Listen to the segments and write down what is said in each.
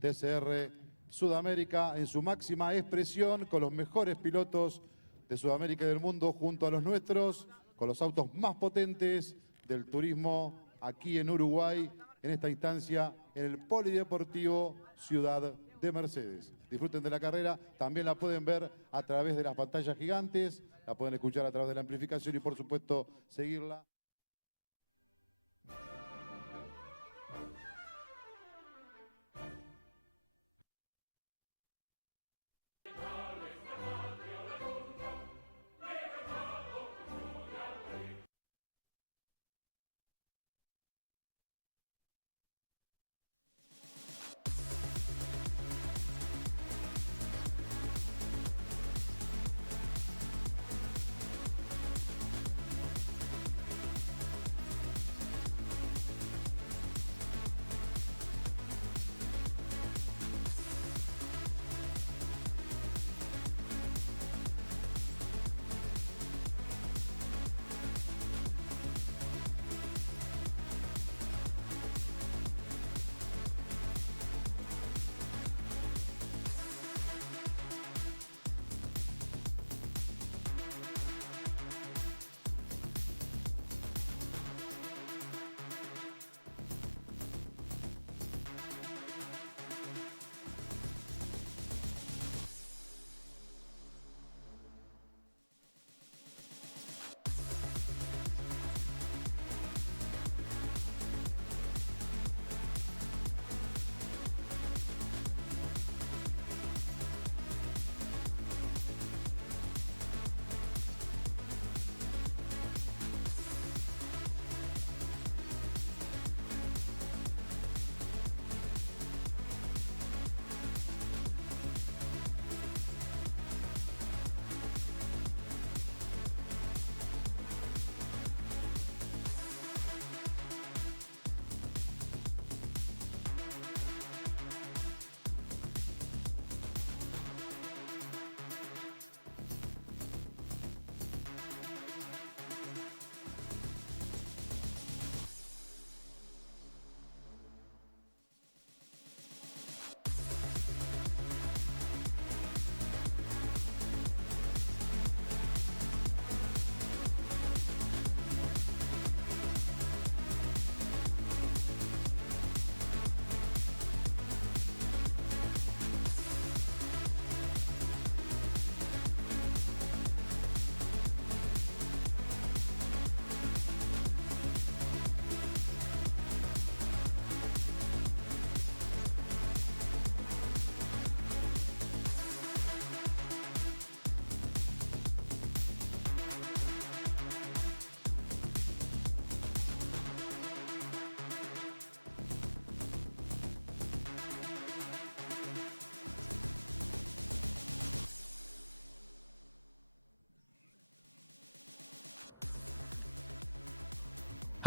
TCR Sudamérica en su máxima expresión, con los mejores pilotos de Sudamérica y del mundo junto a los nuestros, con los autos más potentes del turismo aquí en Uruguay, en esta instancia en el Polideportivo Ciudad de Mercedes. Disfruten de la carrera, también la pueden ver a través de las pantallas gigantes, la pueden escuchar a través de la amplificación y por supuesto seguirla.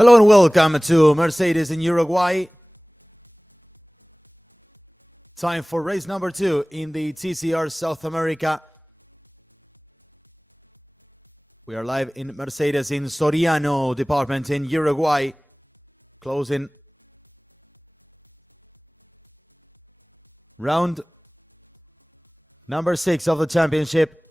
Hello and welcome to Mercedes in Uruguay. Time for race number 2 in the TCR South America. We are live in Mercedes in Soriano department in Uruguay. Closing round number 6 of the championship.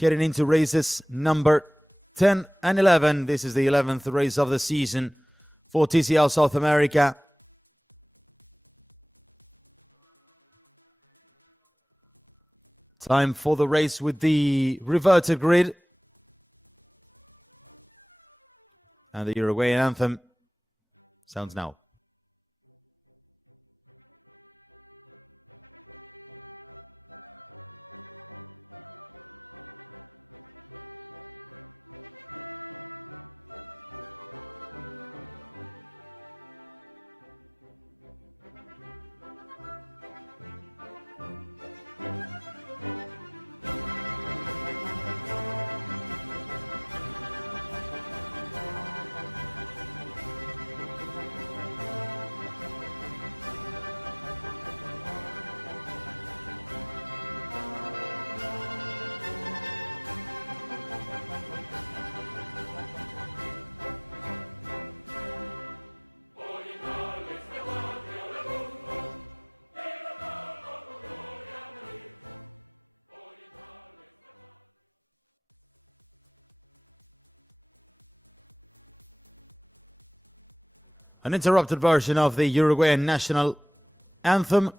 Heading into races number 10 and 11. This is the 11th race of the season for TCR South America. Time for the race with the reverted grid. And the Uruguayan anthem sounds now. An interrupted version of the Uruguayan national anthem.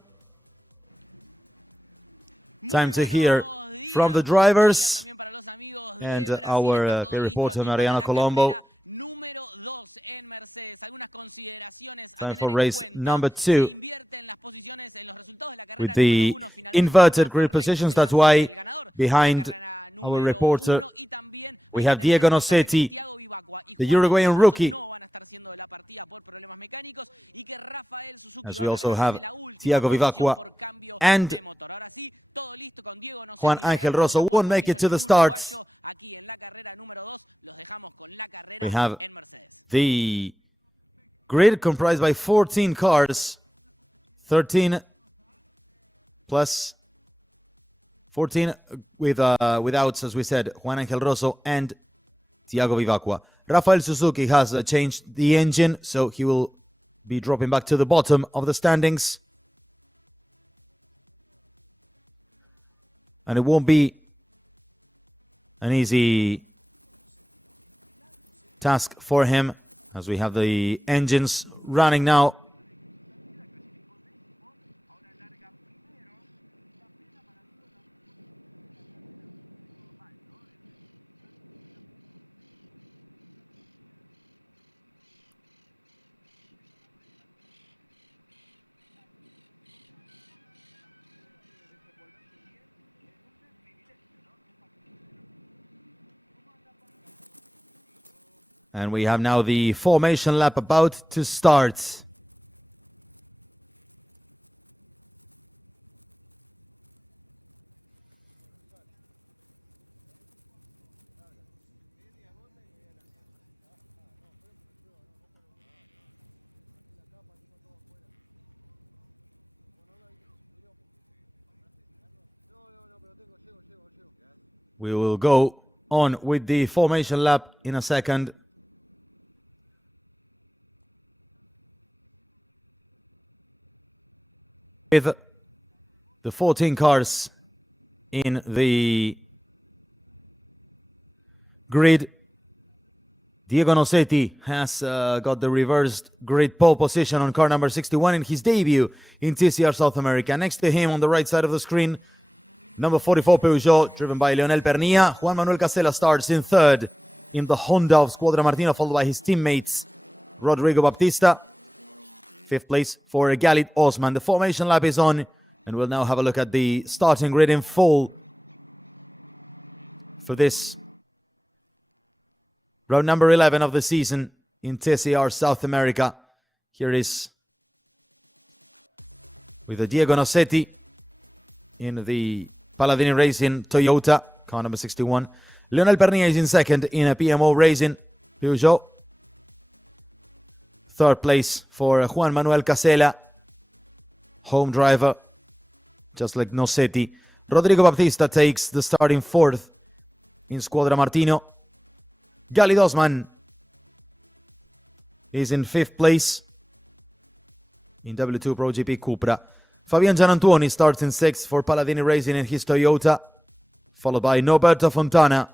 Time to hear from the drivers and our pay reporter Mariano Colombo. Número 2 en Mercedes. Algunas consideraciones a Time tener for en race cuenta. number Se 2 invierten las posiciones en los resultados de la carrera with the número 1. Finalmente, inverted Rafa grid Reyes positions. es el That's why ganador de la behind carrera our número reporter 1. Y también we hay have que tener Diego en cuenta que Nossetti, Thiago Vivacqua y the Juan Uruguayan Ángel Rosso rookie. no van a estar siendo de la partida por problemas mecánicos y que Rafael Suzuki As va we a also largar have desde la última Thiago posición Vivacqua por cambio and de motor. Ahora sí, todo listo con Diego Nossetti. Juan Ángel Rosso largando won't desde la make it to pole the position, start. el uruguayo. Aquí en la carrera número 2 los dejamos con la We carrera have en Mercedes. the grid comprised by 14 cars, 13 plus 14 with outs, as we said, Juan Ángel Rosso and Thiago Vivacqua. Rafael Suzuki has changed the engine, so he will be dropping back to the bottom of the standings. And it won't be an easy task for him as we have the engines running now. And we have now the formation lap about to start. We will go on with the formation lap in a second. With the 14 cars in the grid, Diego Nossetti has got the reversed grid pole position on car number 61 in his debut in TCR South America. Next to him on the right side of the screen, number 44 Peugeot, driven by Leonel Pernilla. Juan Manuel Casella starts in third in the Honda of Squadra Martino, followed by his teammates Rodrigo Baptista. Fifth place for Galit Osman. The formation lap is on, and we'll now have a look at the starting grid in full for this round number 11 of the season in TCR South America. Here it is with the Diego Nossetti in the Paladini Racing Toyota, car number 61. Leonel Pernilla is in second in a PMO Racing Peugeot. Third place for Juan Manuel Casella, home driver, just like Nossetti. Rodrigo Baptista takes the starting fourth in Squadra Martino. Galit Osman is in fifth place in W2 Pro GP Cupra. Fabian Gianantuoni starts in sixth for Paladini Racing in his Toyota, followed by Norberto Fontana,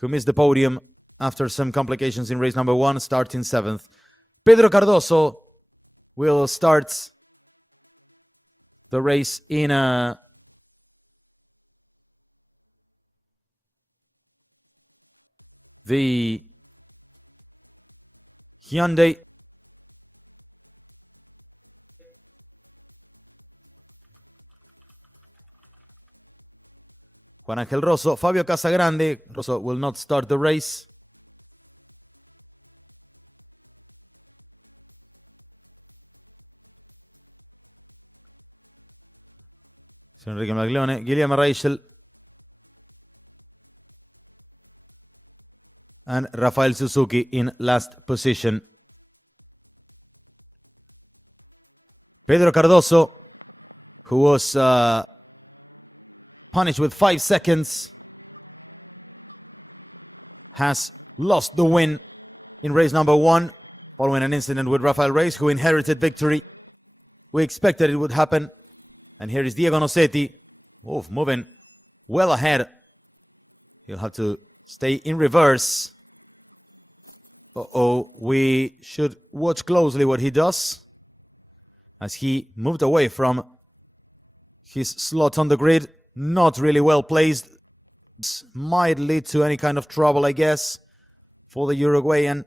who missed the podium after some complications in race number 1, starting seventh. Pedro Cardoso will start the race in the Hyundai Juan Ángel Rosso. Fabio Casagrande. Rosso will not start the race. Enrique Maglione, Guillermo Reichel, and Rafael Suzuki in last position. Pedro Cardoso, who was punished with 5 seconds, has lost the win in race number 1 following an incident with Rafael Reyes, who inherited victory. We expected it would happen. And here is Diego Nossetti, moving well ahead. He'll have to stay in reverse. Uh-oh, we should watch closely what he does, as he moved away from his slot on the grid. Not really well placed. This might lead to any kind of trouble, I guess, for the Uruguayan.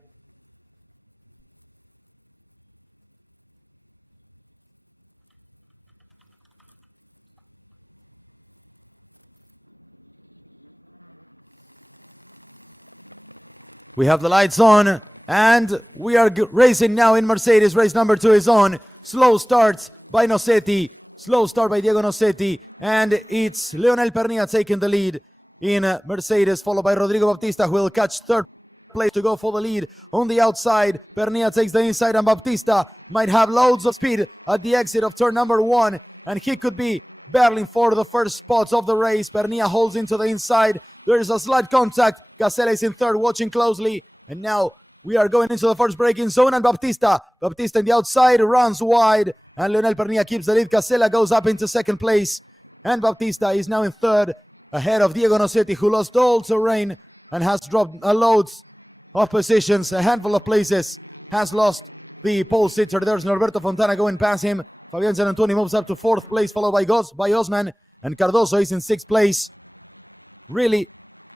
We have the lights on, and we are racing now in Mercedes. Race number 2 is on. Slow start by Nocetti. Slow start by Diego Nocetti. And it's Leonel Pernilla taking the lead in Mercedes, followed by Rodrigo Baptista, who will catch third place to go for the lead on the outside. Pernilla takes the inside, and Baptista might have loads of speed at the exit of turn number 1, and he could be battling for the first spots of the race. Pernilla holds into the inside. There is a slight contact. Casella is in third, watching closely. And now we are going into the first braking zone, and Baptista in the outside runs wide, and Leonel Pernilla keeps the lead. Casella goes up into second place, and Baptista is now in third, ahead of Diego Nocetti, who lost all terrain and has dropped a load of positions, a handful of places, has lost the pole sitter. There's Norberto Fontana going past him. Fabian Gianantoni moves up to fourth place, followed by Osman, and Cardoso is in sixth place. Really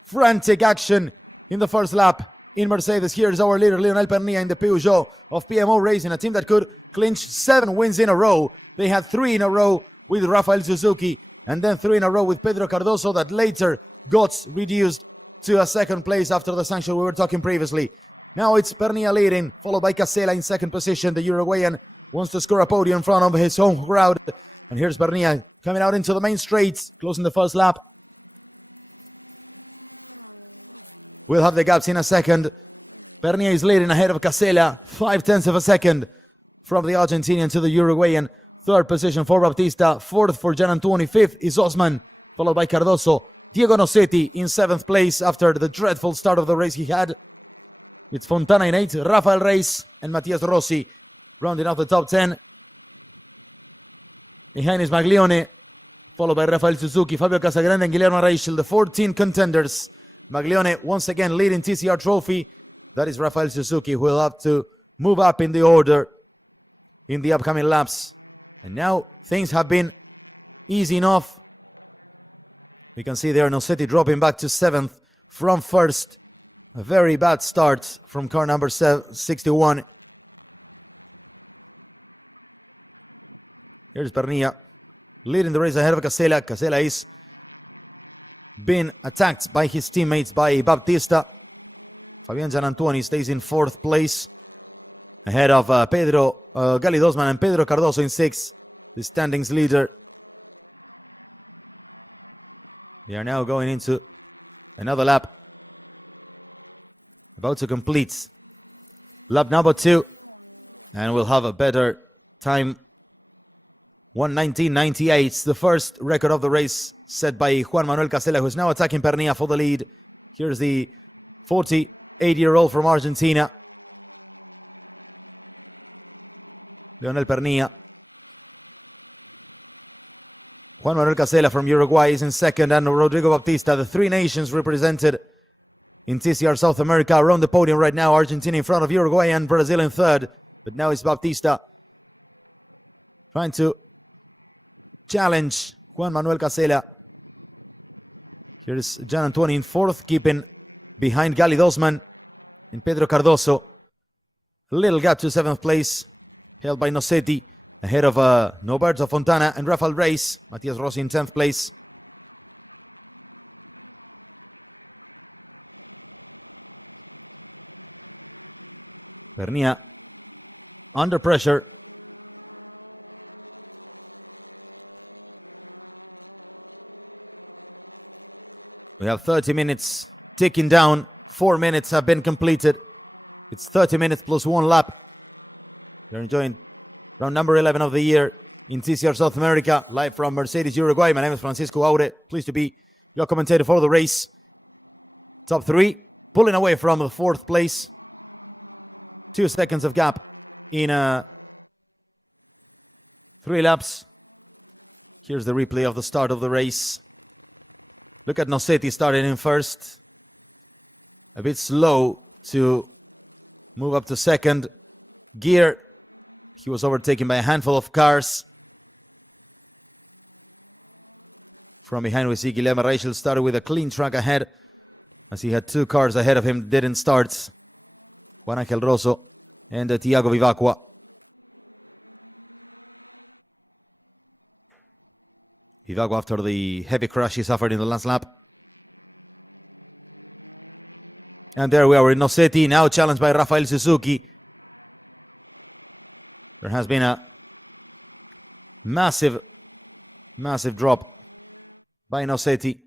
frantic action in the first lap in Mercedes. Here's our leader, Leonel Pernilla, in the Peugeot of PMO Racing, a team that could clinch 7 wins in a row. They had 3 in a row with Rafael Suzuki, and then 3 in a row with Pedro Cardoso, that later got reduced to a second place after the sanction we were talking previously. Now it's Pernilla leading, followed by Casella in second position. The Uruguayan wants to score a podium in front of his home crowd. And here's Pernilla coming out into the main straight, closing the first lap. We'll have the gaps in a second. Pernilla is leading ahead of Casella, 0.5 of a second from the Argentinian to the Uruguayan. Third position for Baptista, fourth for Gianantoni, fifth is Osman, followed by Cardoso. Diego Nocetti in seventh place after the dreadful start of the race he had. It's Fontana in eighth, Rafael Reis and Matias Rossi rounding off the top 10. Behind is Maglione, followed by Rafael Suzuki, Fabio Casagrande and Guillermo Reichel, the 14 contenders. Maglione once again leading TCR trophy. That is Rafael Suzuki, who will have to move up in the order in the upcoming laps. And now things have been easy enough. You can see there Nocetti dropping back to 7th from first. A very bad start from car number 61. Here's Pernilla leading the race ahead of Casella. Casella is being attacked by his teammates, by Baptista. Fabian Gianantoni stays in fourth place, ahead of Pedro Galidosman and Pedro Cardoso in sixth, the standings leader. They are now going into another lap, about to complete lap number 2, and we'll have a better time. 1:19.98, the first record of the race set by Juan Manuel Casella, who's now attacking Pernilla for the lead. Here's the 48-year-old from Argentina, Leonel Pernilla. Juan Manuel Casella from Uruguay is in second, and Rodrigo Baptista, the 3 nations represented in TCR South America, around the podium right now. Argentina in front of Uruguay and Brazil in third, but now it's Baptista trying to challenge Juan Manuel Casella. Here's Gianantoni in fourth, keeping behind Galidosman and Pedro Cardoso. A little gap to 7th place, held by Nocetti, ahead of Norberto Fontana and Rafael Reis. Matias Rossi in 10th place. Pernilla under pressure. We have 30 minutes ticking down. 4 minutes have been completed. It's 30 minutes plus 1 lap. You're enjoying round number 11 of the year in TCR South America, live from Mercedes, Uruguay. My name is Francisco Aure. Pleased to be your commentator for the race. Top 3, pulling away from the 4th place. 2 seconds of gap in 3 laps. Here's the replay of the start of the race. Look at Nocetti starting in first. A bit slow to move up to second gear. He was overtaken by a handful of cars. From behind we see Guilherme Reichel started with a clean track ahead, as he had 2 cars ahead of him, didn't start. Juan Angel Rosso and Thiago Vivacqua. Vivacqua after the heavy crash he suffered in the last lap. And there we are with Nosetti, now challenged by Rafael Suzuki. There has been a massive drop by Nosetti.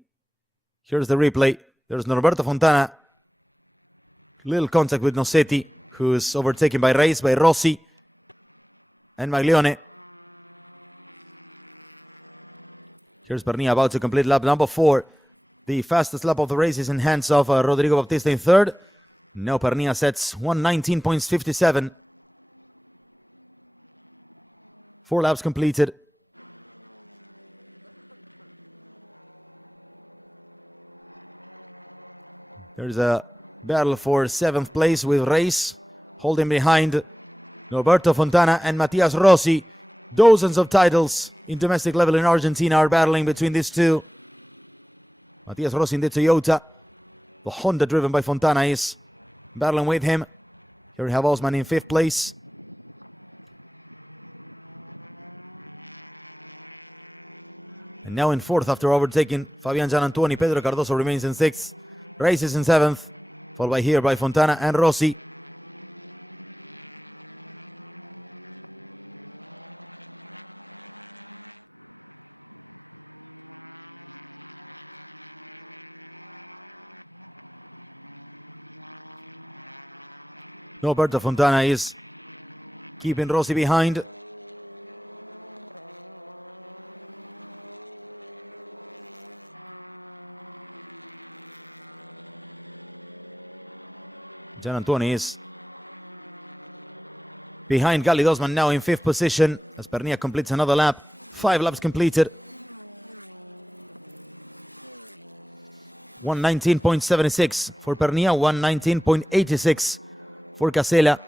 Here's the replay. There's Norberto Fontana. Little contact with Nosetti, who's overtaken by Reis, by Rossi, and Maglione. Here's Pernilla about to complete lap number 4. The fastest lap of the race is in hands of Rodrigo Baptista in third. Now Pernilla sets 1:19.57. 4 laps completed. There's a battle for 7th place with Reis holding behind Norberto Fontana and Matias Rossi. Dozens of titles in domestic level in Argentina are battling between these two. Matias Rossi in the Toyota. The Honda driven by Fontana is battling with him. Here we have Osman in 5th place. And now in 4th after overtaking Fabian Gianantuoni. Pedro Cardoso remains in 6th. Reis is in 7th, followed by Fontana and Rossi. Norberto Fontana is keeping Rossi behind. Gianantuoni is behind Galli Dosman, now in 5th position as Pernilla completes another lap. 5 laps completed. 1:19.76 for Pernilla, 1:19.86 for Casella,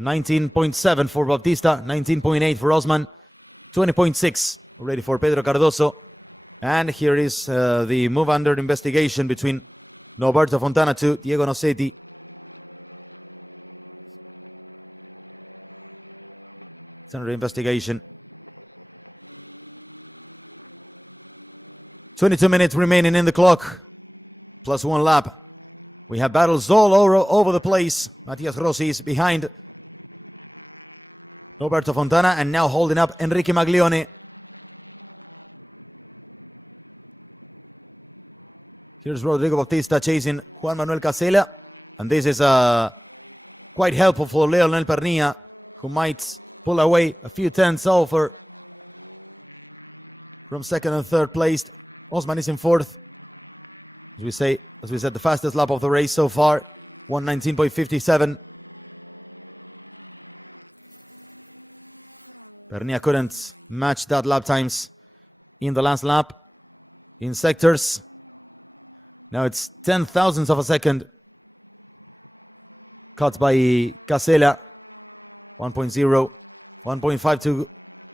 19.7 for Bautista, 19.8 for Osman, 20.6 already for Pedro Cardoso. And here is the move under investigation between Norberto Fontana to Diego Nosetti. It's under investigation. 22 minutes remaining in the clock, plus 1 lap. We have battles all over the place. Matias Rossi is behind Norberto Fontana and now holding up Enrique Maglione. Here's Rodrigo Bautista chasing Juan Manuel Casella. And this is quite helpful for Leonel Pernilla, who might pull away a few tenths over from 2nd and 3rd place. Osman is in 4th. As we said, the fastest lap of the race so far, 1:19.57. Pernilla couldn't match that lap times in the last lap in sectors. Now it's 10,000ths of a second cut by Casella. 1.0, 1.5 to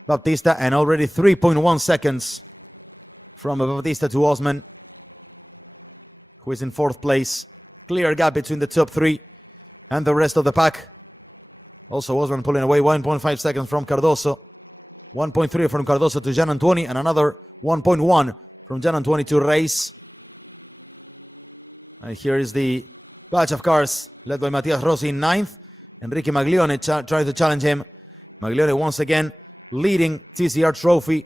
Baptista, and already 3.1 seconds from Baptista to Osman, who is in 4th place. Clear gap between the top 3 and the rest of the pack. Also Osman pulling away 1.5 seconds from Cardoso. 1.3 from Cardoso to Gianantuoni, and another 1.1 from Gianantuoni to Reis. And here is the batch of cars led by Matias Rossi in 9th. Enrique Maglione trying to challenge him. Maglione once again leading TCR trophy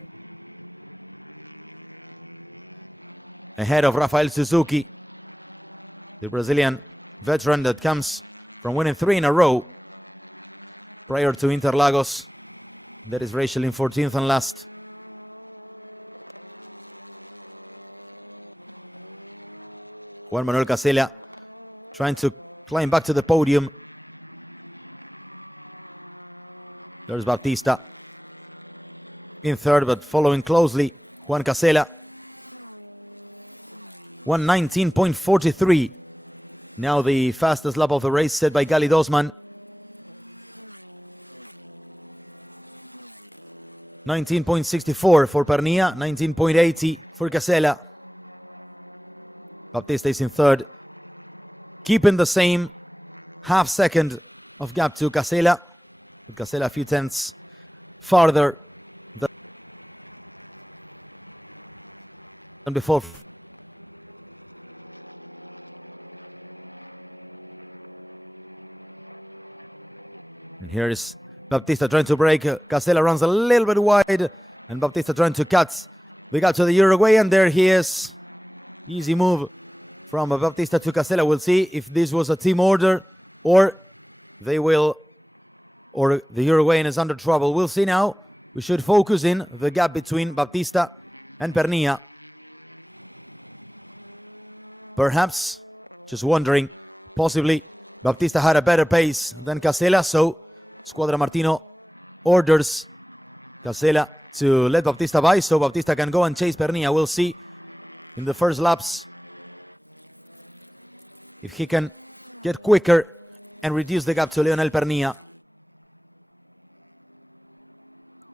ahead of Rafael Suzuki, the Brazilian veteran that comes from winning 3 in a row prior to Interlagos. That is Rachel in 14th and last. Juan Manuel Casella trying to climb back to the podium. There's Baptista in 3rd, but following closely Juan Casella. 1:19.43. Now the fastest lap of the race set by Gali Dosman. 19.64 for Pernilla, 19.80 for Casella. Baptista is in third, keeping the same half second of gap to Casella. Casella a few tenths farther than before. And here is Baptista trying to break. Casella runs a little bit wide, and Baptista trying to cut the gap to the Uruguayan. There he is. Easy move from Baptista to Casella. We'll see if this was a team order or the Uruguayan is under trouble. We'll see now. We should focus in the gap between Baptista and Pernilla. Perhaps, just wondering, possibly Baptista had a better pace than Casella, so Squadra Martino orders Casella to let Baptista by so Baptista can go and chase Pernilla. We'll see in the first laps if he can get quicker and reduce the gap to Leonel Pernilla.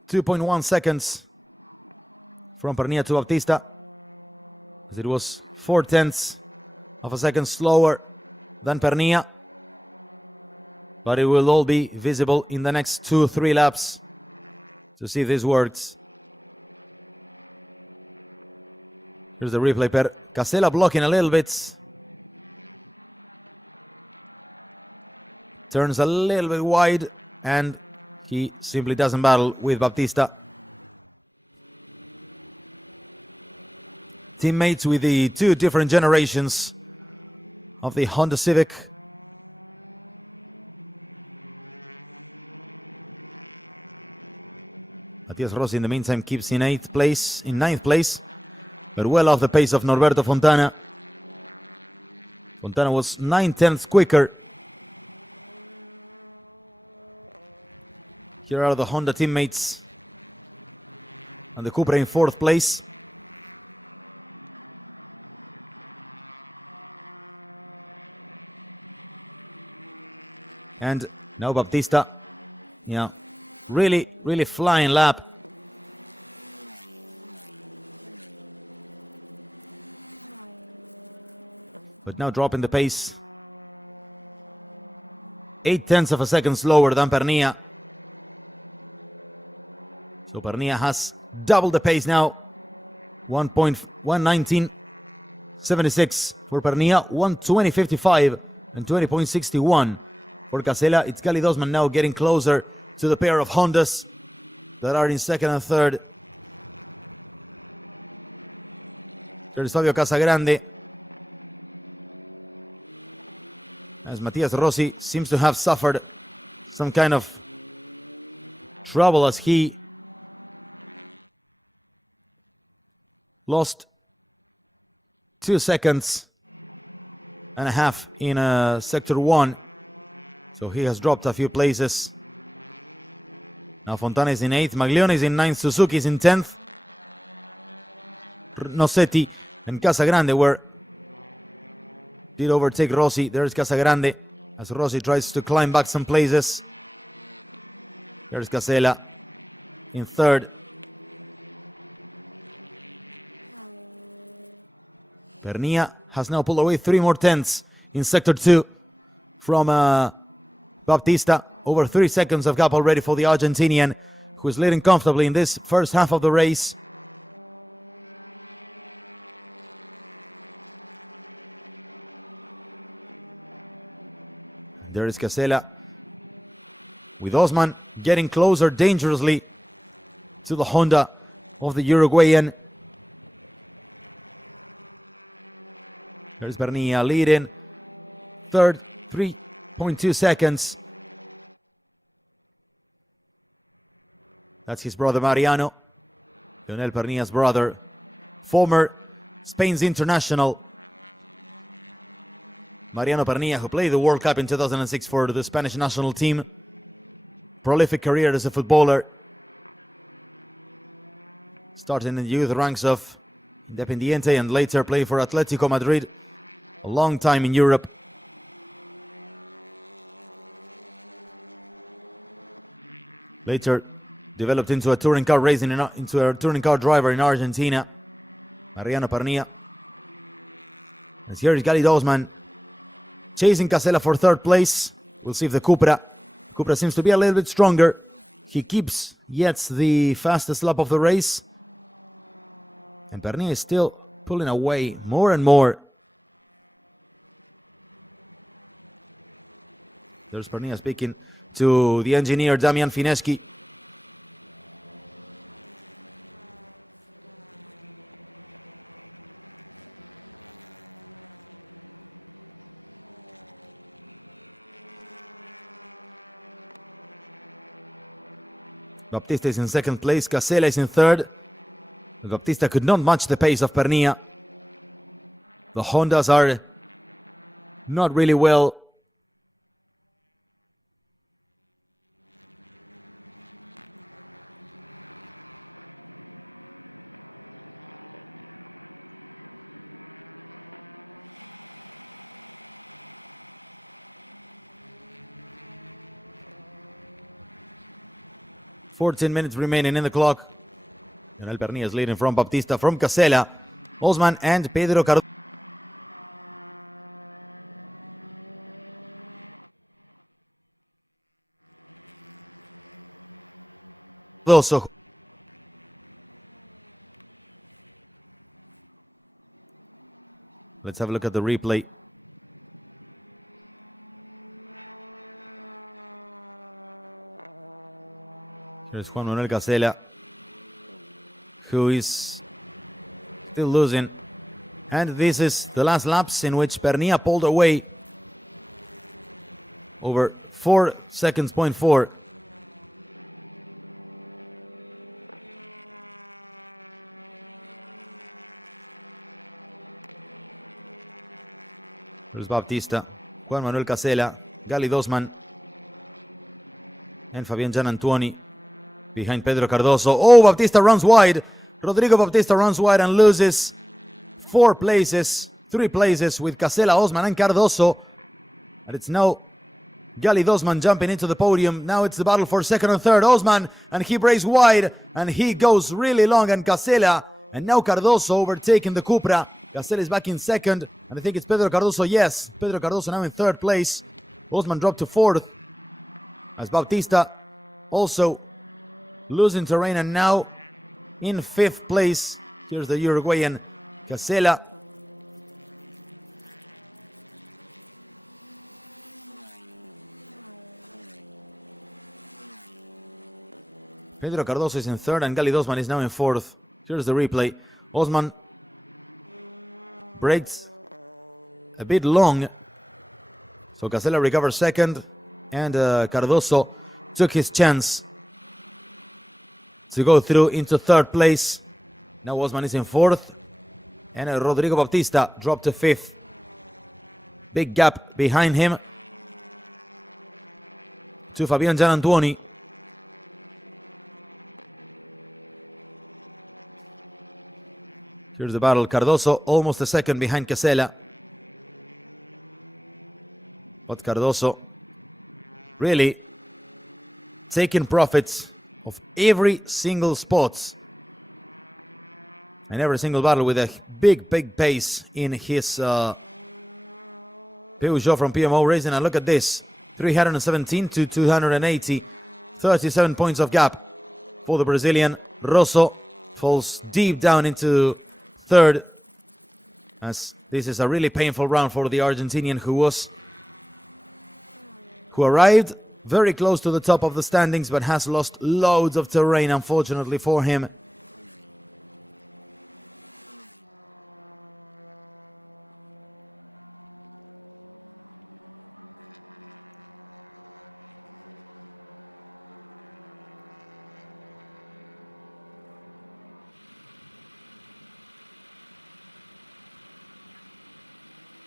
2.1 seconds from Pernilla to Baptista, as it was 0.4 of a second slower than Pernilla. But it will all be visible in the next 2-3 laps to see if this works. Here's the replay. Casella blocking a little bit. Turns a little bit wide, and he simply doesn't battle with Baptista. Teammates with the two different generations of the Honda Civic. Matias Rossi in the meantime keeps in ninth place, but well off the pace of Norberto Fontana. Fontana was 9/10 quicker. Here are the Honda teammates, and the Cupra in 4th place. And now Baptista, really flying lap. But now dropping the pace. 0.8 of a second slower than Pernilla. So Pernilla has doubled the pace now. 1.119.76 for Pernilla, 1:20.55 and 20.61 for Casella. It's Gali Dosman now getting closer to the pair of Hondas that are in second and third. There's Fabio Casagrande, as Matias Rossi seems to have suffered some kind of trouble as he lost 2.5 seconds in Sector 1. So he has dropped a few places. Now Fontana is in 8th, Maglione is in 9th, Suzuki is in 10th. Nosetti and Casagrande did overtake Rossi. There's Casagrande as Rossi tries to climb back some places. There's Casella in 3rd. Pernilla has now pulled away 3 more tenths in Sector 2 from Baptista. Over 3 seconds of gap already for the Argentinian, who is leading comfortably in this first half of the race. There is Casella, with Osman getting closer dangerously to the Honda of the Uruguayan. There's Pernilla leading. 3rd, 3.2 seconds. That's his brother Mariano, Leonel Pernilla's brother, former Spain's international. Mariano Pernilla, who played the World Cup in 2006 for the Spanish national team. Prolific career as a footballer. Started in the youth ranks of Independiente and later played for Atletico Madrid. A long time in Europe. Later developed into a touring car racing, into a touring car driver in Argentina. Mariano Pernilla. And here is Galid Osman chasing Casella for third place. We'll see if the Cupra seems to be a little bit stronger. He keeps yet the fastest lap of the race. And Pernilla is still pulling away more and more. There's Pernilla speaking to the engineer Damian Fineschi. Baptista is in second place, Casella is in third. Baptista could not match the pace of Pernilla. The Hondas are not really well. "14 minutes remaining in the clock. Manuel Pernilla is leading from Baptista, from Casella, Osman and Pedro Cardoso. Let's have a look at the replay. Here's Juan Manuel Casella, who is still losing. And this is the last laps in which Pernilla pulled away over 4 seconds, 0.4. Here's Baptista, Juan Manuel Casella, Galid Osman, and Fabian Gianantuoni behind Pedro Cardoso. Oh, Baptista runs wide. Rodrigo Baptista runs wide and loses 3 places with Casella, Osman and Cardoso. And it's now Galid Osman jumping into the podium. Now it's the battle for second and third. Osman, and he breaks wide and he goes really long, and Casella, and now Cardoso overtaking the Cupra. Casella is back in second, and I think it's Pedro Cardoso. Yes, Pedro Cardoso now in third place. Osman dropped to fourth as Baptista also losing terrain, and now in fifth place. Here's the Uruguayan Casella. Pedro Cardoso is in third and Galid Osman is now in fourth. Here's the replay. Osman breaks a bit long, so Casella recovers second, and Cardoso took his chance to go through into third place. Now Osman is in fourth, and Rodrigo Baptista dropped to fifth. Big gap behind him to Fabian Gianantuoni. Here's the battle. Cardoso almost a second behind Casella, but Cardoso really taking profits of every single spot and every single battle with a big pace in his Peugeot from PMO Racing. And look at this, 317 to 280, 37 points of gap for the Brazilian. Rosso falls deep down into third, as this is a really painful round for the Argentinian who arrived very close to the top of the standings, but has lost loads of terrain, unfortunately for him.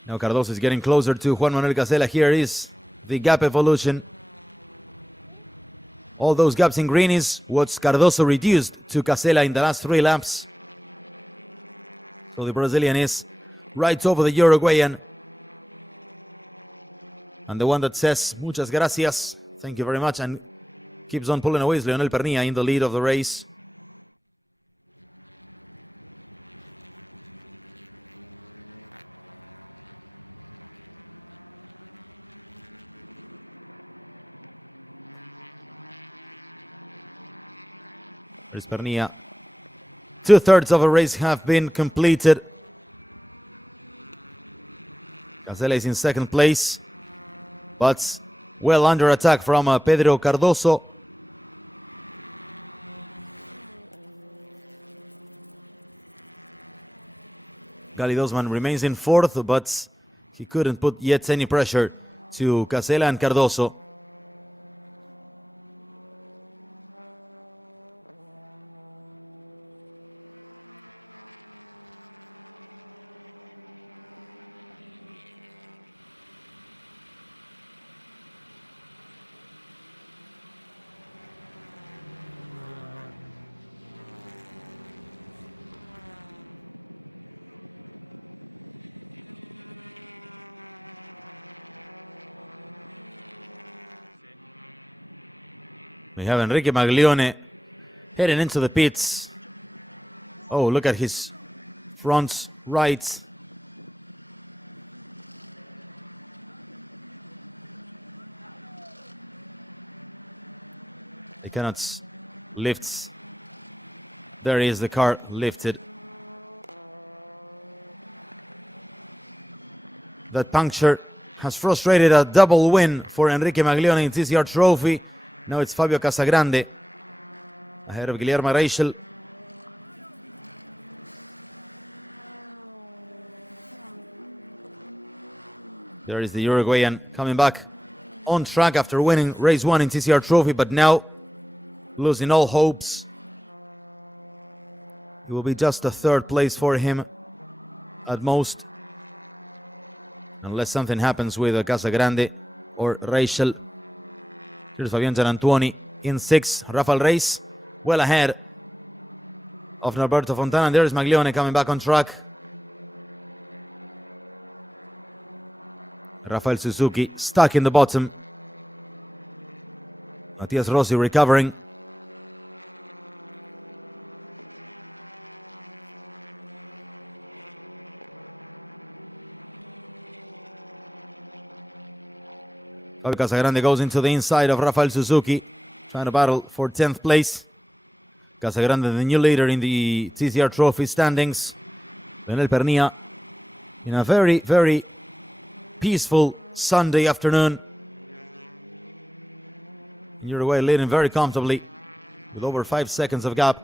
Now Cardoso is getting closer to Juan Manuel Casella. Here is the gap evolution. All those gaps in green is what Cardoso reduced to Casella in the last 3 laps. So the Brazilian is right over the Uruguayan. And the one that says muchas gracias, thank you very much, and keeps on pulling away. It's Leonel Pernilla in the lead of the race. There's Pernilla. 2/3 of the race have been completed. Casella is in second place, but well under attack from Pedro Cardoso. Gali Dosman remains in fourth, but he couldn't put yet any pressure to Casella and Cardoso. We have Enrique Maglione heading into the pits. Oh, look at his front right. He cannot lift. There is the car lifted. That puncture has frustrated a double win for Enrique Maglione in TCR Trophy. Now it's Fabio Casagrande ahead of Guillermo Reichel. There is the Uruguayan coming back on track after winning race 1 in TCR Trophy, but now losing all hopes. It will be just a 3rd place for him at most, unless something happens with Casagrande or Reichel. Here's Fabian Gianantuoni in 6th. Rafael Reis well ahead of Norberto Fontana. And there's Maglione coming back on track. Rafael Suzuki stuck in the bottom. Matias Rossi recovering. Fabio Casagrande goes into the inside of Rafael Suzuki, trying to battle for 10th place. Casagrande, the new leader in the TCR Trophy standings. Leonel Pernilla in a very, very peaceful Sunday afternoon. Uruguay leading very comfortably with over 5 seconds of gap.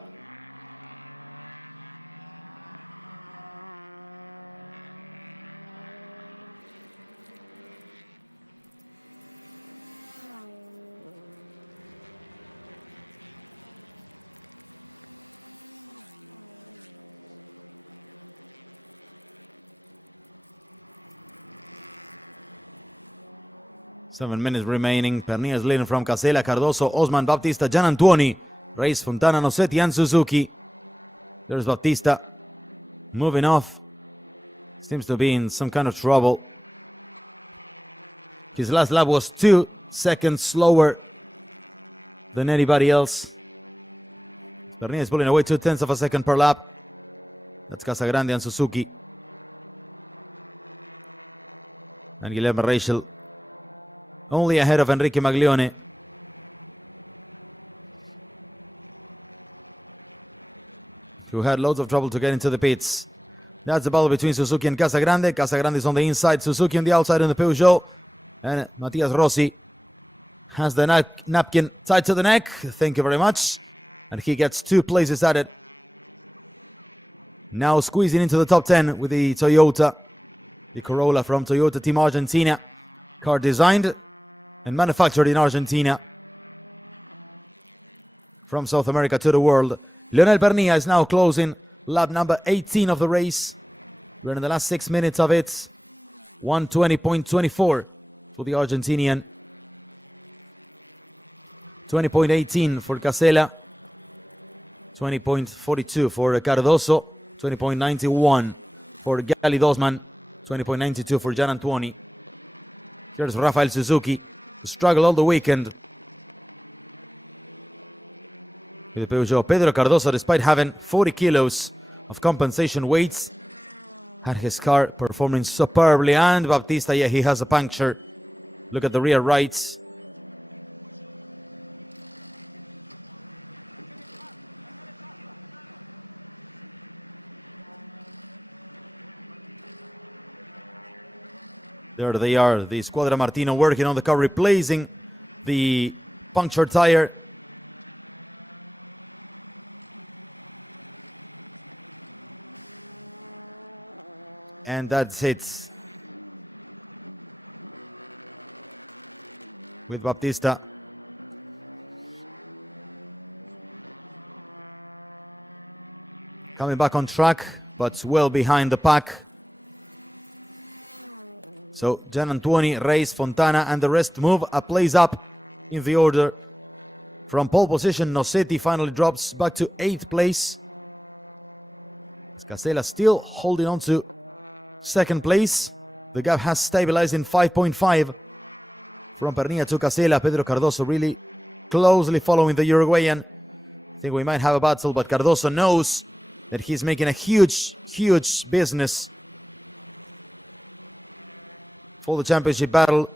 Seven minutes remaining. Pernilla is leading from Casella, Cardoso, Osman, Baptista, Gianantuoni, Reis, Fontana, Nosetti, and Suzuki. There's Baptista moving off. Seems to be in some kind of trouble. His last lap was 2 seconds slower than anybody else. Pernilla is pulling away 0.2 of a second per lap. That's Casagrande and Suzuki. And Guillermo Reichel only ahead of Enrique Maglione. Who had loads of trouble to get into the pits. That's the battle between Suzuki and Casagrande. Casagrande is on the inside, Suzuki on the outside in the Peugeot. And Matias Rossi has the napkin tied to the neck. Thank you very much. And he gets 2 places at it. Now squeezing into the top 10 with the Toyota. The Corolla from Toyota Team Argentina. Car designed and manufactured in Argentina. From South America to the world. Leonel Pernilla is now closing lap number 18 of the race. We're in the last 6 minutes of it. 1:20.24 for the Argentinian. 20.18 for Casella. 20.42 for Cardoso. 20.91 for Gali Dosman. 20.92 for Gianantuoni. Here's Rafael Suzuki. He struggled all the weekend. with Peugeot. Pedro Cardoso, despite having 40 kilos of compensation weights, had his car performing superbly. And Baptista, yeah, he has a puncture. Look at the rear rights. There they are, the Squadra Martino working on the car, replacing the punctured tire. And that's it. With Baptista. Coming back on track, but well behind the pack. So Gianantuoni, Reis, Fontana, and the rest move a place up in the order. From pole position, Nosetti finally drops back to 8th place. Casella still holding on to 2nd place. The gap has stabilized in 5.5 from Pernilla to Casella. Pedro Cardoso really closely following the Uruguayan. I think we might have a battle, but Cardoso knows that he's making a huge business for the championship battle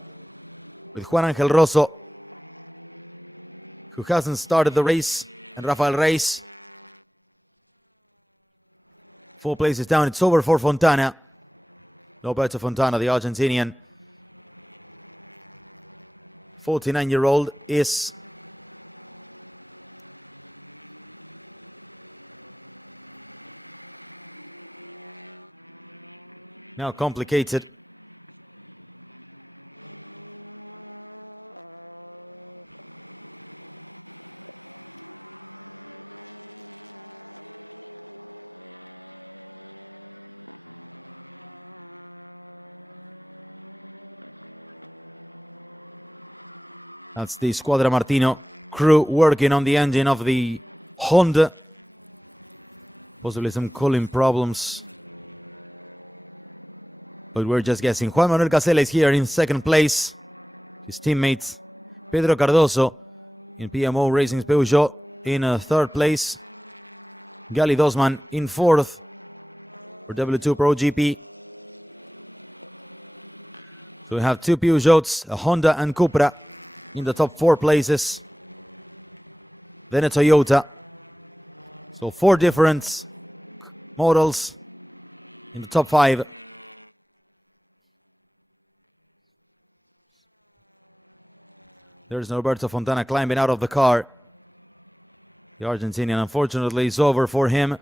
with Juan Angel Rosso, who hasn't started the race, and Rafael Reis. 4 places down, it's over for Fontana. Roberto Fontana, the Argentinian 49-year-old, is now complicated. That's the Squadra Martino crew working on the engine of the Honda. Possibly some cooling problems, but we're just guessing. Juan Manuel Casella is here in 2nd place. His teammate Pedro Cardoso in PMO Racing's Peugeot in 3rd place. Gali Dosman in 4th for W2 Pro GP. So we have 2 Peugeots, a Honda and Cupra in the top 4 places. Then a Toyota. So 4 different models in the top 5. There's Roberto Fontana climbing out of the car. The Argentinian, unfortunately, is over for him.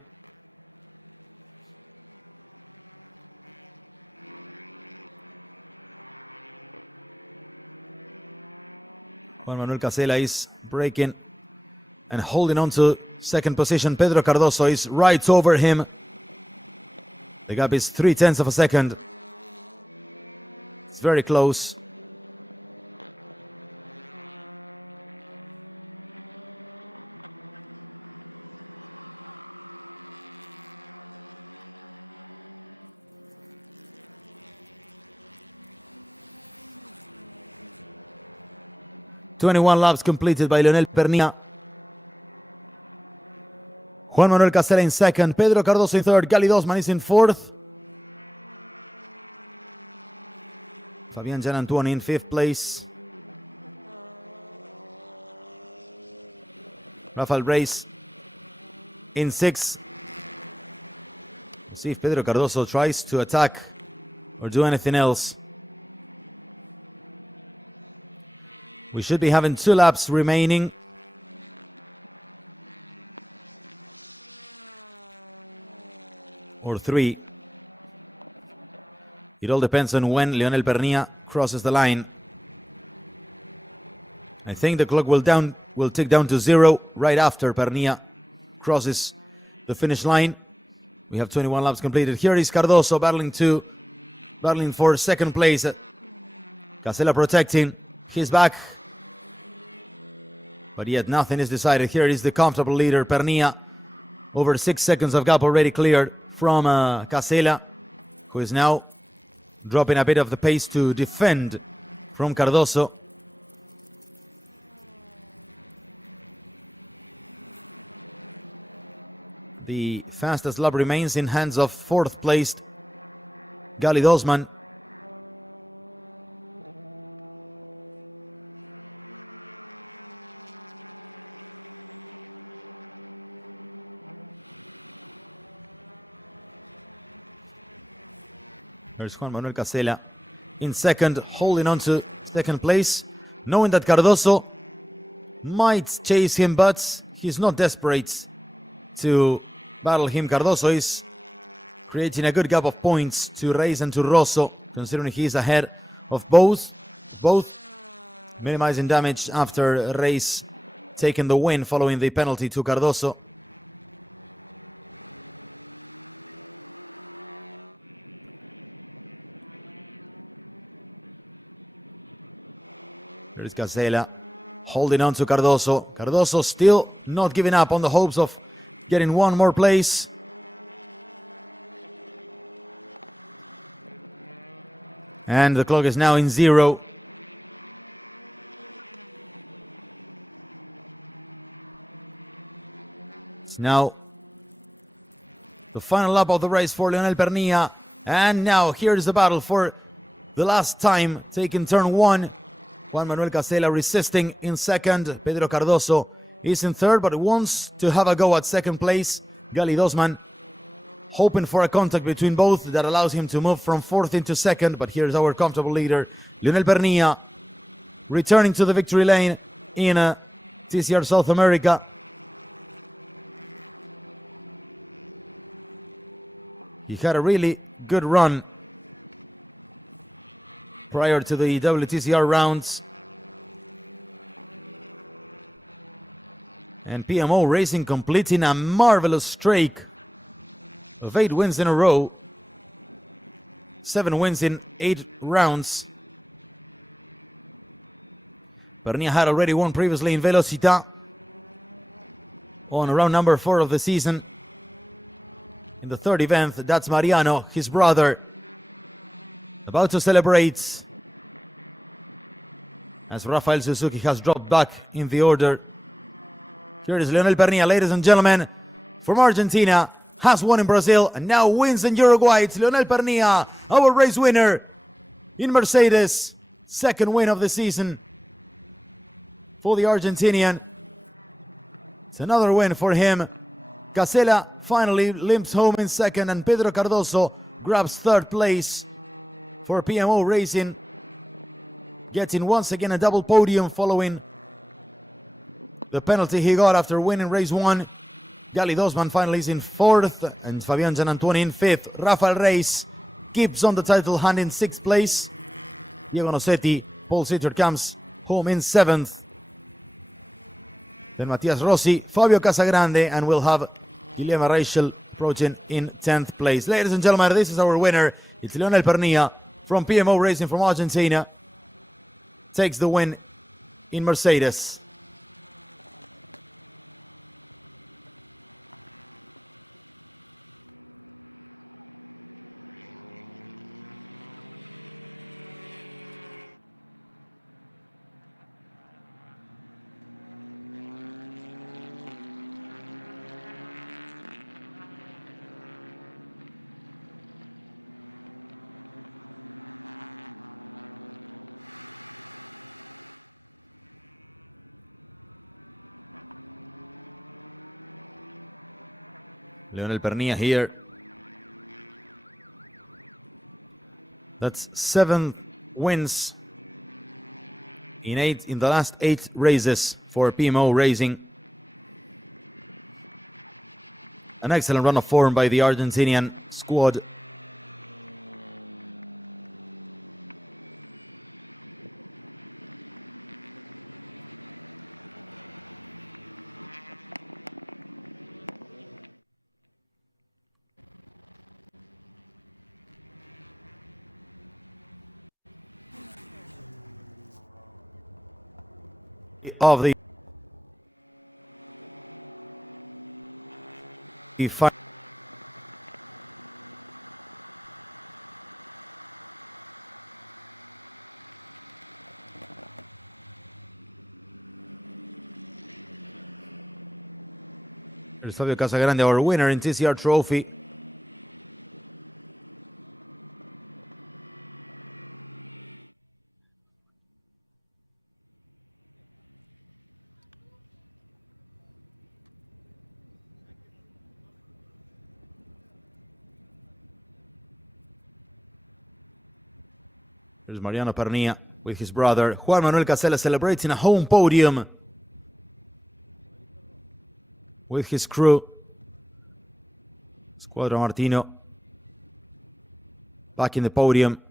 Juan Manuel Casella is braking and holding on to 2nd position. Pedro Cardoso is right over him. The gap is 0.3 of a second. It's very close. "21 laps completed by Leonel Pernilla. Juan Manuel Casella in 2nd, Pedro Cardoso in 3rd, Gali Dosman is in 4th. Fabian Gianantuoni in 5th place. Rafael Reis in 6th. Let's see if Pedro Cardoso tries to attack or do anything else. We should be having 2 laps remaining. Or 3. It all depends on when Leonel Pernilla crosses the line. I think the clock will tick down to 0 right after Pernilla crosses the finish line. We have 21 laps completed. Here is Cardoso battling for 2nd place. Casella protecting his back, but yet nothing is decided. Here is the comfortable leader, Pernilla. Over 6 seconds of gap already cleared from Casella, who is now dropping a bit of the pace to defend from Cardoso. The fastest lap remains in hands of 4th placed Gali Dosman. There's Juan Manuel Casela in second, holding on to second place, knowing that Cardoso might chase him, but he's not desperate to battle him. Cardoso is creating a good gap of points to Reis and to Rosso, considering he's ahead of both minimizing damage after Reis taking the win following the penalty to Cardoso. There's Casela holding on to Cardoso. Cardoso still not giving up on the hopes of getting one more place. And the clock is now in 0. It's now the final lap of the race for Leonel Pernilla. And now here is the battle for the last time, taking turn 1. Juan Manuel Casela resisting in second. Pedro Cardoso is in third, but wants to have a go at second place. Gali Dosman hoping for a contact between both that allows him to move from 4th into 2nd. But here's our comfortable leader, Leonel Pernilla, returning to the victory lane in TCR South America. He had a really good run prior to the WTCR rounds. And PMO Racing completing a marvelous streak of 8 wins in a row. 7 wins in 8 rounds. Pernilla had already won previously in Velocita on round number 4 of the season. In the third event, that's Mariano, his brother, about to celebrate as Rafael Suzuki has dropped back in the order. Here is Leonel Pernilla, ladies and gentlemen, from Argentina, has won in Brazil and now wins in Uruguay. It's Leonel Pernilla, our race winner in Mercedes. Second win of the season for the Argentinian. It's another win for him. Casela finally limps home in second, and Pedro Cardoso grabs third place for PMO Racing, getting once again a double podium following the penalty he got after winning race 1. Gali Dosman finally is in 4th, and Fabian Gianantuoni in 5th. Rafael Reis keeps on the title hand in 6th place. Diego Nocetti, Paul Sitter comes home in 7th. Then Matias Rossi, Fabio Casagrande, and we'll have Guilherme Reichel approaching in 10th place. Ladies and gentlemen, this is our winner. It's Leonel Pernilla from PMO Racing from Argentina. Takes the win in Mercedes. Leonel Pernilla here. That's 7 wins in the last 8 races for PMO Racing. An excellent run of form by the Argentinian squad. Of the Fabio Casagrande, our winner in TCR Trophy. There's Mariano Pernilla with his brother. Juan Manuel Casella celebrating a home podium with his crew. Squadra Martino back in the podium.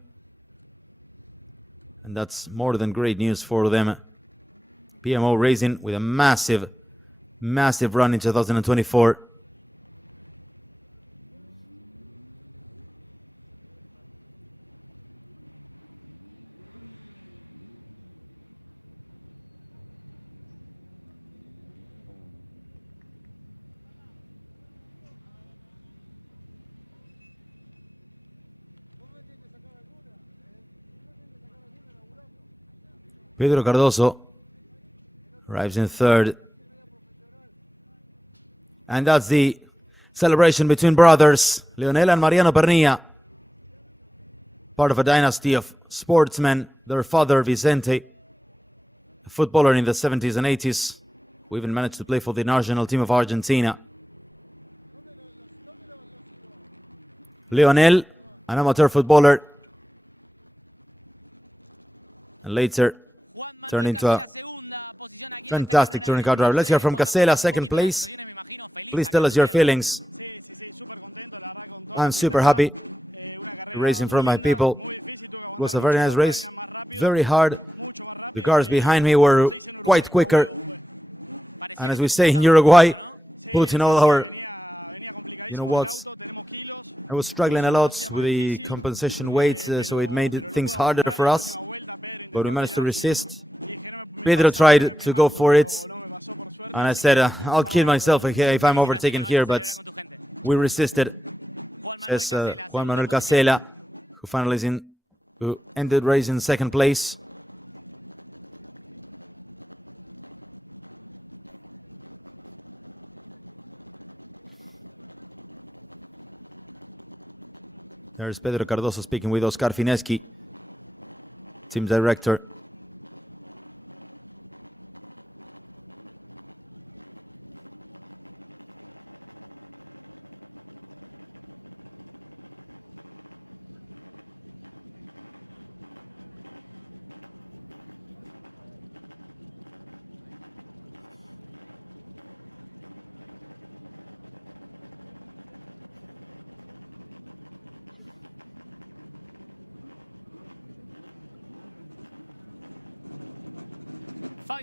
And that's more than great news for them. PMO Racing with a massive, massive run in 2024. Pedro Cardoso arrives in third. And that's the celebration between brothers, Leonel and Mariano Pernilla. Part of a dynasty of sportsmen. Their father, Vicente, a footballer in the 70s and 80s, who even managed to play for the national team of Argentina. Leonel, an amateur footballer, and later turned into a fantastic touring car driver. Let's hear from Casella, second place. Please tell us your feelings. I'm super happy racing from my people. It was a very nice race, very hard. The cars behind me were quite quicker. And as we say in Uruguay, putting all our watts. I was struggling a lot with the compensation weights, so it made things harder for us, but we managed to resist. Pedro tried to go for it, and I said, I'll kill myself if I'm overtaken here, but we resisted. Says Juan Manuel Casella, who ended race in second place. There's Pedro Cardoso speaking with Oscar Fineschi, team director.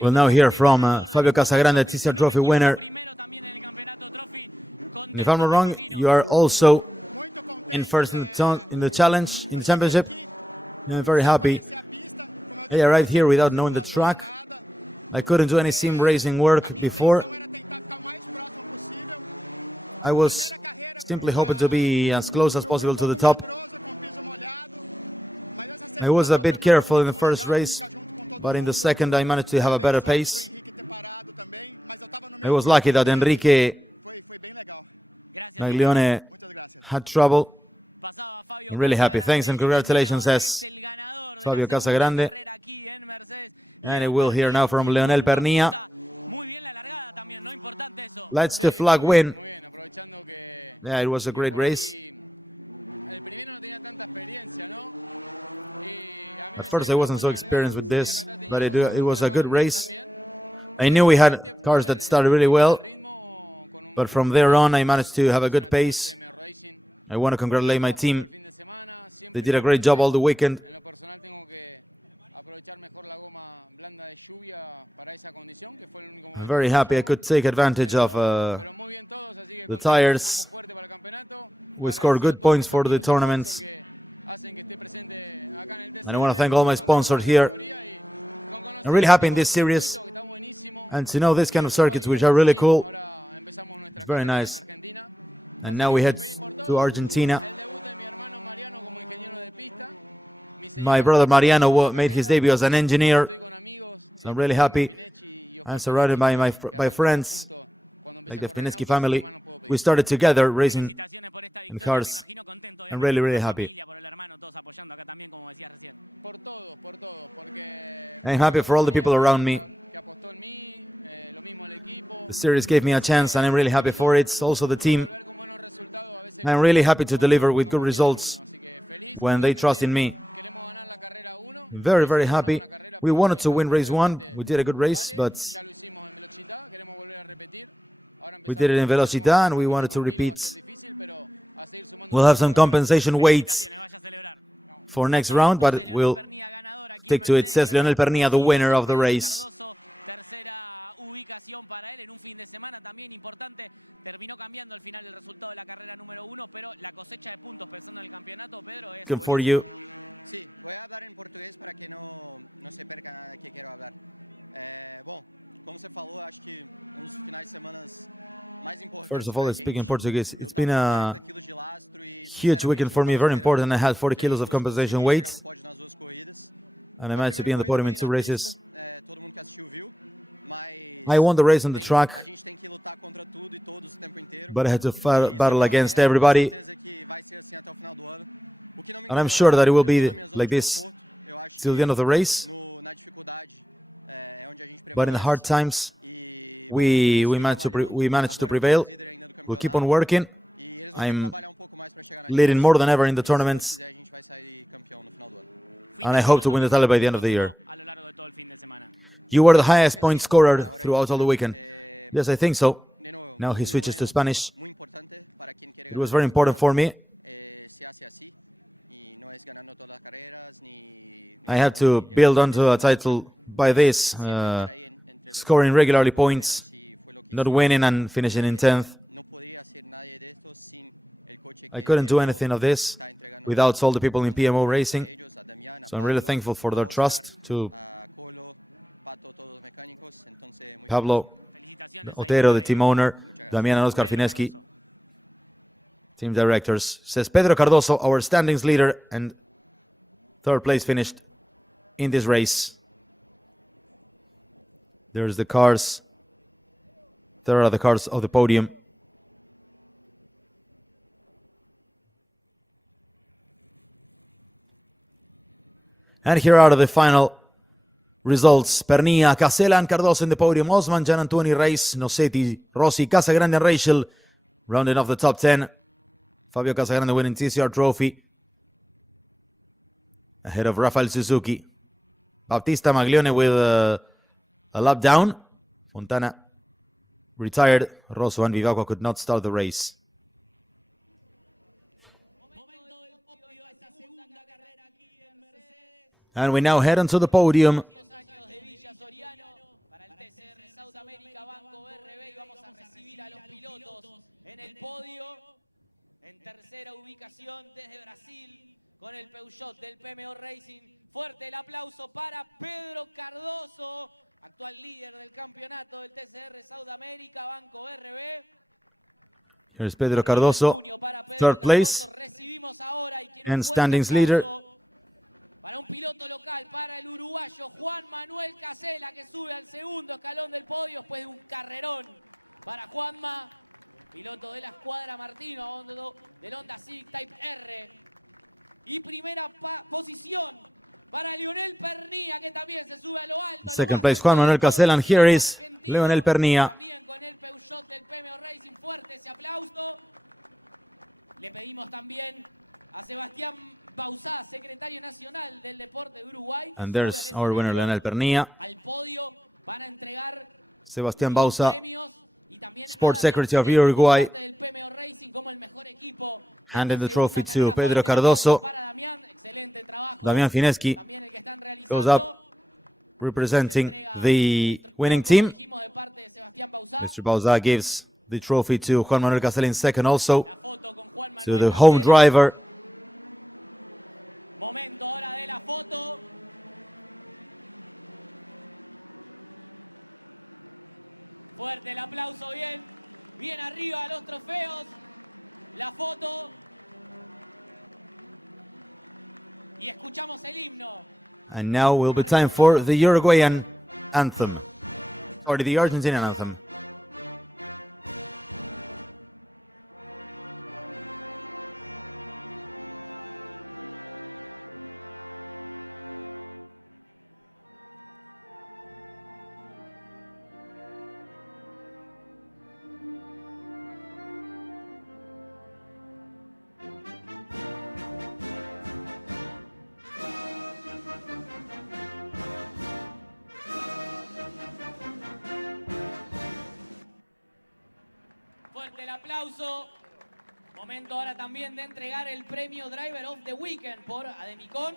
We'll now hear from Fabio Casagrande, TCR Trophy winner. And if I'm not wrong, you are also in first in the challenge, in the championship. I'm very happy. I arrived here without knowing the track. I couldn't do any sim racing work before. I was simply hoping to be as close as possible to the top. I was a bit careful in the first race, but in the second I managed to have a better pace. I was lucky that Enrique Maglione had trouble. I'm really happy. Thanks and congratulations, says Fabio Casagrande. And we'll hear now from Leonel Pernilla. Lights to flag win. Yeah, it was a great race. At first I wasn't so experienced with this, but it was a good race. I knew we had cars that started really well, but from there on I managed to have a good pace. I want to congratulate my team. They did a great job all the weekend. I'm very happy I could take advantage of the tires. We scored good points for the tournaments. And I want to thank all my sponsors here. I'm really happy in this series. And to know this kind of circuits, which are really cool. It's very nice. And now we head to Argentina. My brother Mariano made his debut as an engineer. So I'm really happy. I'm surrounded by my friends. like the Fineski family. We started together racing Felicitaciones por esta in victoria, me cars. imagino contento I'm obviamente really, por really la happy. familia, por el hermano, todos apoyando acá también, como decías recién. Por todos, porque I'm happy for all the people around me. que apostó en mí, lo mismo el equipo. The series gave me a chance and I'm really happy for it. Also the team. Volver con buenos resultados, a veces I'm really happy to deliver with good cuando results confía en uno, así que feliz. when they trust in me. Queremos ganar la carrera 1. Very, very happy. We wanted to win race 1. We did a good race, but Ya lo hicimos en Velocità, queremos volver a repetir. Ahora we did it in Velocità and we wanted to repeat. Va a ser difícil, pero a seguir sumando We'll have some compensation weights Felicitaciones, vaya a celebrar. for next round, but Entonces, we'll Leonel Pernía ganador aquí en stick to it. Mercedes, Says y ahora Leonel Pernía, the winner of the Pedro race. Cardoso, tercera ubicación para él en un fin de semana también importante. Terminó cambiando al final el resultado de la carrera número 1, pero la cosecha de puntos pensando en el campeonato, Pedro, es Looking for you. Sí, voy a hablar en portugués para que no se perca nada que quiero hablar. Bom, como você falou, acho que dos finais de semana mais importantes. First of all, let's speak in Portuguese. Eu It's tava been com a 40 quilos de lastro e, huge weekend for me, very important. I had 40 que a kilos gente of fosse compensation conseguir weights, chegar no pódio nas duas corridas. and I Na managed to be in the primeira podium in corrida 2 foi na races. pista, todo mundo que assistiu viu, mas I won the race on the track, a gente tem que lutar contra tudo e todos o tempo inteiro. but I had to E isso aqui é battle uma against guerra, everybody. tenho certeza que vai ser assim até o final do ano. O que não me And I'm incomoda, sure that it will eu tô be na minha zona like de this conforto. Eu acho till que the end of the race. na dificuldade é onde a gente But in the hard prevalece. times, E, we bom, managed to agora prevail. somos líder ainda do We'll keep on campeonato. working. E eles vão ter que I'm trabalhar pouco mais para chegar na leading gente. more than ever in the E se Deus tournaments, quiser, a gente vai sair campeão no final do ano. and I hope to win the title by the end of the year. A lo largo de todo el fin de semana. You were the highest point scorer Ahora throughout all the weekend. Yes, I think so. de nuevo, Now he muy switches to bueno, Spanish. muy importante para quien quiere It was ganar very el important for me. campeonato. Se hace así y no es ganando todas las carreras ni I had to build onto a title by this, scoring regularly points, not winning and finishing in 10th. I couldn't do anything of this without all the people in PMO racing, so I'm really thankful for their trust to Pablo Felicitaciones. Otero, ahí the para team él. owner, Damián and Oscar Pedro Fineski, Cardoso. team directors. Says Pedro Cardoso, our standings leader and third place finished in this race. There's the cars. There are the cars of the podium. And here are the final results. Pernilla, Casella and Cardoso in the podium. Osman, Gian Antoni, Reis, Nosetti, Rossi, Casagrande and Rachel rounding off the top 10. Fabio Casagrande winning TCR trophy ahead of Rafael Suzuki. Bautista Maglione with a lap down. Fontana retired. Rosso and Vivacqua could not start the race. And we now head onto the podium. Los años de Villa Soriano para el TCR South America Banco BRB y vamos a recibir a los pilotos en el podio. En tercera ubicación desde Brasil con el Peugeot del PMO Racing. Fuerte el aplauso para Pedro Cardoso, actual líder del campeonato del TCR South America Banco BRB. Here's Pedro Cardoso, third place. Recibimos ahora y quiero And un fuerte standings leader. aplauso para un piloto local, para el uruguayo Juan Manuel Casella, que sube al segundo escalón del podio después de un carrerón para Juanma, piloto de la escuadra Martino a bordo del Honda Civic Type R. Y primera posición para Leonel Pernía, que también se sube a lo alto. Second place, Juan Manuel Casella, and here is Leonel Pernía. También con el Peugeot del PMO Racing, fuerte ese aplauso. Le pedimos también a Sebastián Bauzá, secretario nacional del deporte de Uruguay. And there's our winner, Leonel Pernía. Al podio van a entregar Sebastián los Bauzá, premios y también Sports a Secretary of Damián Finetti por Uruguay, parte del PMO Racing como el mejor equipo. handed the Esta trophy segunda to carrera. Pedro Fuerte el Cardoso. aplauso para Damián, excelente trabajo. Damián Fineski También el que están goes realizando. up representing Entrega the el trofeo, winning como team. dijimos, de parte de Sebastián Bauzá. Mr. Bauzá gives the trophy to Juan Manuel Casella in second also, La foto con Juan to Manuel the home Casella. driver. Momento ahora de la foto. Fuerte el aplauso, bien. Bien arriba los trofeos. La foto. Y escuchamos el himno. And now will be time for the Uruguayan anthem, or the Argentinian anthem. Fuerte el aplauso. Momento ahora también de entregar el premio Driver of the Weekend por Ademicon.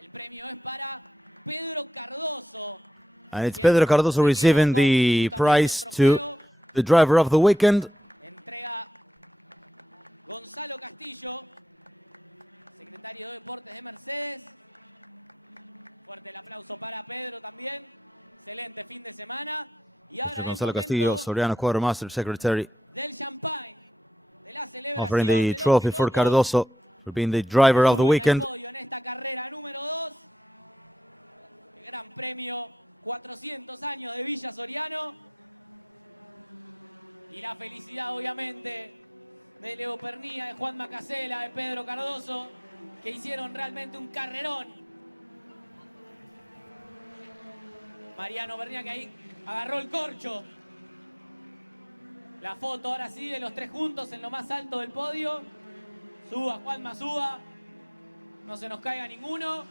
El premio es para Pedro Cardoso. And it's Pedro Cardoso receiving the prize to the driver of the weekend. Entrega Gonzalo Castillo, secretario de Deportes de Mercedes. Fuerte el aplauso para Pedro también. Excelente fin de semana. Y ahora es Gonzalo momento Castillo, Soriano Quartermaster Secretary, del champagne, de la celebración offering de the los trophy for pilotos Cardoso for being the driver of the suben al weekend. podio en esta carrera número 2. El Gran Premio 400 años de Villa Soriano. Y la felicidad, obviamente, de Leo Pernía, de Juan Macasela, de Pedro Cardoso, que hicieron realmente un carrerón. Mariano Pernía, que ahí agarró el corcho. La foto ahora sí de los tres juntos en lo más alto del podio. Suba, Juanma, suba. No se nos caiga ninguno.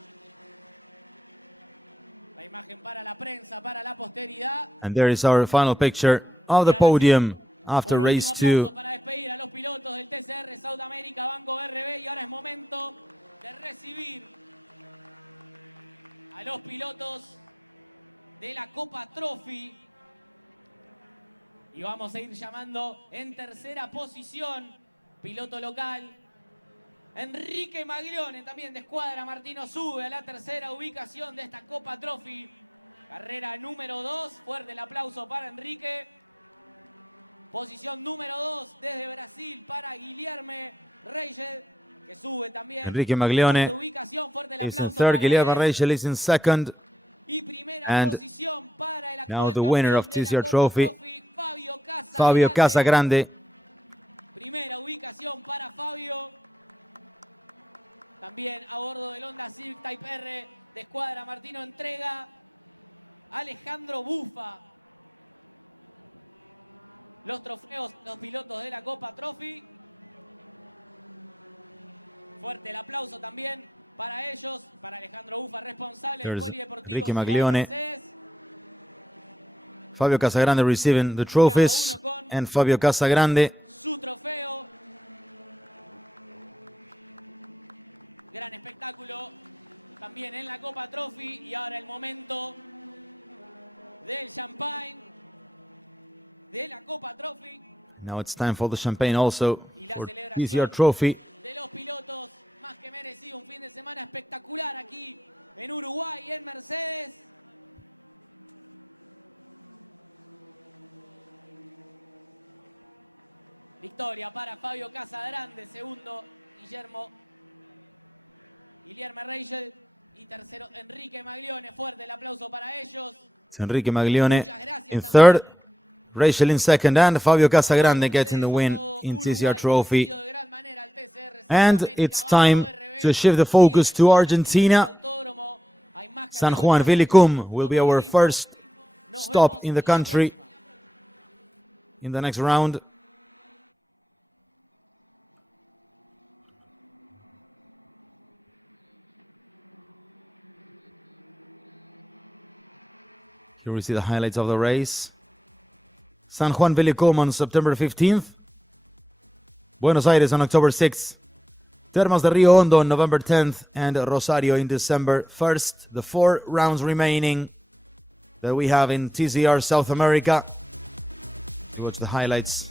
La imagen para la prensa, para la posteridad. And there is our final picture of the podium after Un race último aplauso 2. para despedir a los pilotos del TCR South America Banco BRB. Y ahora es momento de recibir a los pilotos de la Copa Trophy. Y vamos a ir llamando en tercera posición, piloto local, Enrique Maglione, también de Escuadra Martino, sube a la tercera ubicación de esta Copa Trophy. Carrera número 2, fuerte el aplauso para Enrique. Posición número 2 desde Brasil para Guilherme Reyes, que sube también. Enrique Maglione Cuarta ubicación, fuerte el is in aplauso third, para Guilherme él. Reyes is in second. Y primera And posición para el now actual the winner of campeón de la TCR Copa Trophy, Fabio Casagrande. Primera ubicación para Fabio. También a bordo del Honda Civic Type R de Escuadra Martino entrega Alejandro Bufa los trofeos, los pilotos de la Copa Trophy. Fuerte el aplauso también para ellos, para Alejandro Bufa, responsable del There's Polideportivo Ricky Ciudad de Maglione. Mercedes. Fabio Casagrande receiving the trophies. And Fabio Casagrande Su trofeo. Gran espectáculo también en la Copa Trophy. Y ahora el momento del champagne de la Copa Trophy. Now it's time for the champagne also Y la for celebración TCR Trophy. de los pilotos, más que merecido, un fin de semana espectacular aquí en Uruguay y en Mercedes. Victoria para Fabio Casagrande, segundo Guilherme Reyes y tercero Enrique Maglione. Fuerte el aplauso para ellos. It's Enrique Maglione Muchas gracias in también. third, Rachel in second, and Fabio Casagrande getting the win in TCR Trophy. And it's time to shift the focus to Argentina. San Juan Vilicum will be our first stop in the country in the next round. Here we see the highlights of the race. San Juan Vilicum on September 15th. Buenos Aires on October 6th. Termas de Rio Hondo on November 10th. And Rosario in December 1st. The 4 rounds remaining that we have in TCR South America. You watch the highlights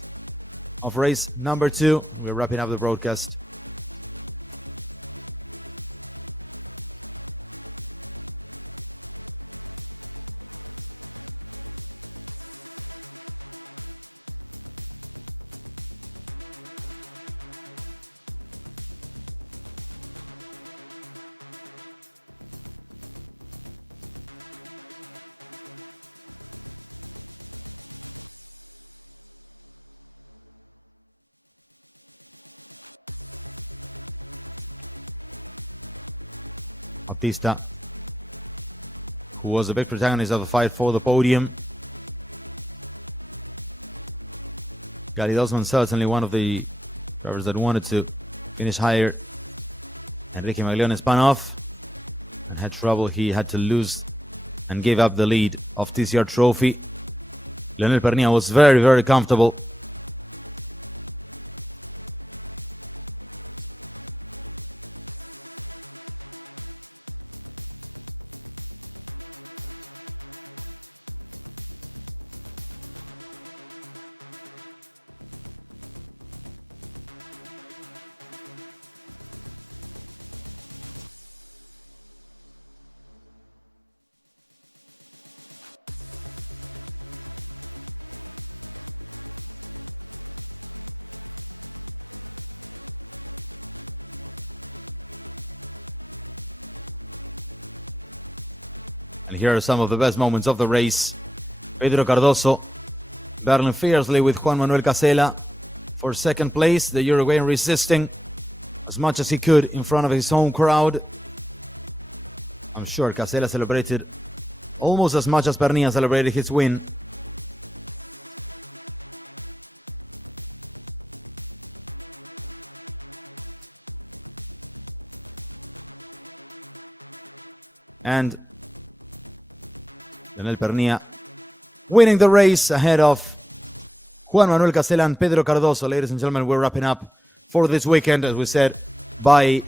of race number 2. We're wrapping up the broadcast. Bautista, who was a big protagonist of the fight for the podium. Gary Dosman certainly one of the drivers that wanted to finish higher. Enrique Maglione spun off and had trouble. He had to lose and gave up the lead of TCR Trophy. Leonel Pernilla was very, very comfortable And here are some of the best moments of the race. Pedro Cardoso battling fiercely with Juan Manuel Casela for second place. The Uruguayan resisting as much as he could in front of his home crowd. I'm sure Casela celebrated almost as much as Pernilla celebrated his win. And Leonel Pernilla winning the race ahead of Juan Manuel Casela and Pedro Cardoso. Ladies and gentlemen, we're wrapping up for this weekend, as we said, by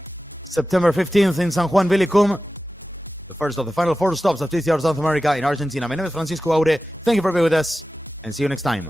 September 15th in San Juan Vilicum. The first of the final 4 stops of TCR South America in Argentina. My name is Francisco Aure. Thank you for being with us, and see you next time.